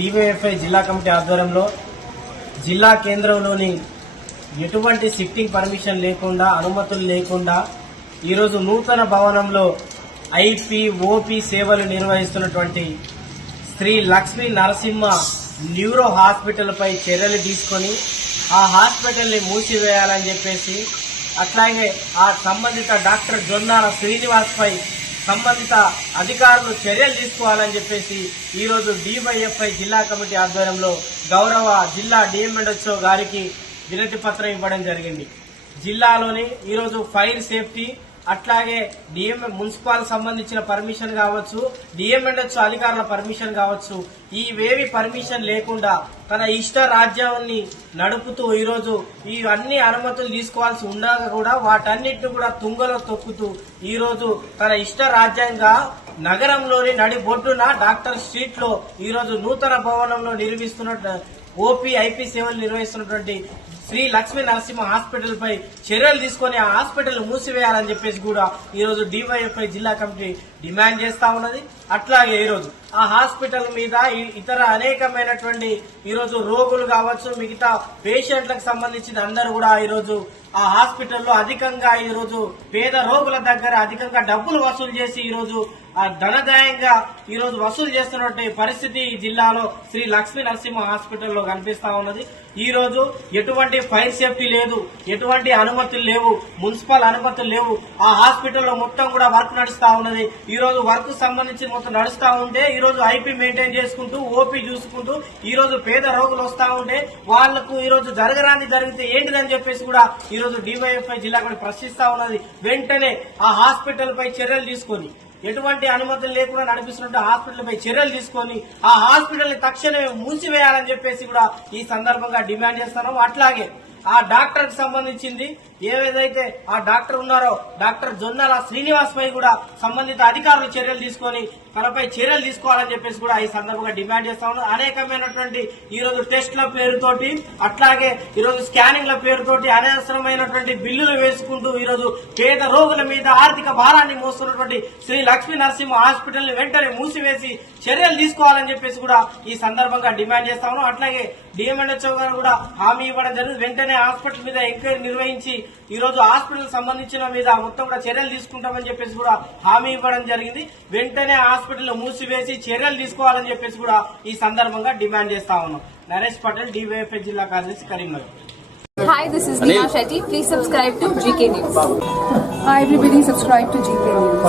DYFI జిల్లా committee ఆధ్వర్యంలో జిల్లా కేంద్రంలోని ఎటువంటి సిట్టింగ్ పర్మిషన్ లేకుండా అనుమతులు లేకుండా ఈరోజు నూతన భవనంలో ఐపీ ఓపీ సేవలు నిర్వహిస్తున్నటువంటి శ్రీ లక్ష్మీ నరసింహ న్యూరో హాస్పిటల్ పై చర్యలు తీసుకొని ఆ హాస్పిటల్ ని మూసివేయాలని చెప్పేసి అట్లాగే ఆ సంబంధిత డాక్టర్ జొన్నాల శ్రీనివాస్ పై సంబంధిత అధికారులు చర్యలు తీసుకోవాలని చెప్పేసి ఈరోజు డివైఎఫ్ఐ జిల్లా కమిటీ ఆధ్వర్యంలో గౌరవ జిల్లా డిఎంఎండ్ఓ గారికి వినతి పత్రం ఇవ్వడం జరిగింది. జిల్లాలోని ఈరోజు ఫైర్ సేఫ్టీ అట్లాగే మున్సిపల్ సంబంధించిన పర్మిషన్ కావచ్చు, డిఎంఎండ్ఓ అధికారుల పర్మిషన్ కావచ్చు, ఇవేవి పర్మిషన్ లేకుండా తన ఇష్ట రాజ్యాన్ని నడుపుతూ ఈరోజు ఈ అన్ని అనుమతులు తీసుకోవాల్సి ఉండగా కూడా వాటన్నిటిని కూడా తుంగలో తొక్కుతూ ఈరోజు తన ఇష్ట రాజ్యంగా నగరంలోని నడిబొడ్డున డాక్టర్ స్ట్రీట్ లో ఈరోజు నూతన భవనంలో నిర్మిస్తున్న ఓపీ ఐపీ సేవలు నిర్వహిస్తున్నటువంటి శ్రీ లక్ష్మీ నరసింహ హాస్పిటల్ పై చర్యలు తీసుకుని ఆ హాస్పిటల్ మూసివేయాలని చెప్పేసి కూడా ఈరోజు డివైఎఫ్ఐ జిల్లా కమిటీ డిమాండ్ చేస్తా ఉన్నది. అట్లాగే ఈరోజు ఆ హాస్పిటల్ మీద ఇతర అనేకమైనటువంటి ఈరోజు రోగులు కావచ్చు, మిగతా పేషెంట్లకు సంబంధించిన అందరూ కూడా ఈరోజు ఆ హాస్పిటల్లో అధికంగా ఈరోజు పేద రోగుల దగ్గర అధికంగా డబ్బులు వసూలు చేసి ఈరోజు ఆ ధనదాయంగా ఈరోజు వసూలు చేస్తున్నటువంటి పరిస్థితి ఈ జిల్లాలో శ్రీ లక్ష్మీ నరసింహ హాస్పిటల్లో కనిపిస్తా ఉన్నది. ఈ రోజు ఎటువంటి ఫైర్ సేఫ్టీ లేదు, ఎటువంటి అనుమతులు లేవు, మున్సిపల్ అనుమతులు లేవు. ఆ హాస్పిటల్లో మొత్తం కూడా వర్క్ నడుస్తా ఉన్నది. ఈ రోజు వర్క్ సంబంధించి మొత్తం నడుస్తా ఉంటే ఈ రోజు ఐపీ మెయింటైన్ చేసుకుంటూ ఓపీ చూసుకుంటూ ఈ రోజు పేద రోగులు వస్తా ఉంటే వాళ్లకు ఈ రోజు జరగరాని జరిగితే ఏంటిదని చెప్పేసి కూడా ఈ రోజు డివైఎఫ్ఐ జిల్లా కూడా ప్రశ్నిస్తా ఉన్నది. వెంటనే ఆ హాస్పిటల్ పై చర్యలు తీసుకొని ఎటువంటి అనుమతులు లేకుండా నడిపిస్తున్నట్టు హాస్పిటల్ పై చర్యలు తీసుకొని ఆ హాస్పిటల్ ని తక్షణమే మూసివేయాలని చెప్పేసి కూడా ఈ సందర్భంగా డిమాండ్ చేస్తున్నాం. అట్లాగే ఆ డాక్టర్ కి సంబంధించింది ఏదైతే ఆ డాక్టర్ ఉన్నారో డాక్టర్ జొన్నాల శ్రీనివాస్ పై కూడా సంబంధిత అధికారులు చర్యలు తీసుకొని తనపై చర్యలు తీసుకోవాలని చెప్పేసి కూడా ఈ సందర్భంగా డిమాండ్ చేస్తా ఉన్నాం. అనేకమైనటువంటి ఈ రోజు టెస్ట్ల పేరుతోటి అట్లాగే ఈ రోజు స్కానింగ్ల పేరుతోటి అనవసరమైనటువంటి బిల్లులు వేసుకుంటూ ఈ రోజు పేద రోగుల మీద ఆర్థిక భారాన్ని మోస్తున్నటువంటి శ్రీ లక్ష్మీ నరసింహ హాస్పిటల్ ని వెంటనే మూసివేసి చర్యలు తీసుకోవాలని చెప్పేసి కూడా ఈ సందర్భంగా డిమాండ్ చేస్తా ఉన్నాం. అట్లాగే డిఎంఎండ్ఓ గారు కూడా హామీ ఇవ్వడం జరిగింది. వెంటనే హాస్పిటల్ మీద ఎంక్వైరీ నిర్వహించి ఈ రోజు హాస్పిటల్ సంబంధించిన మీద మొత్తం కూడా చర్యలు తీసుకుంటామని చెప్పేసి కూడా హామీ ఇవ్వడం జరిగింది. వెంటనే హాస్పిటల్ మూసివేసి చర్యలు తీసుకోవాలని చెప్పేసి కూడా ఈ సందర్భంగా డిమాండ్ చేస్తా ఉన్నాం. నరేష్ పటేల్, డివైఎఫ్ఐ జిల్లా కార్యదర్శి, Karimnagar. Hi, this is Neha Shetty. Please subscribe to GK News. Hi everybody, subscribe to GK News.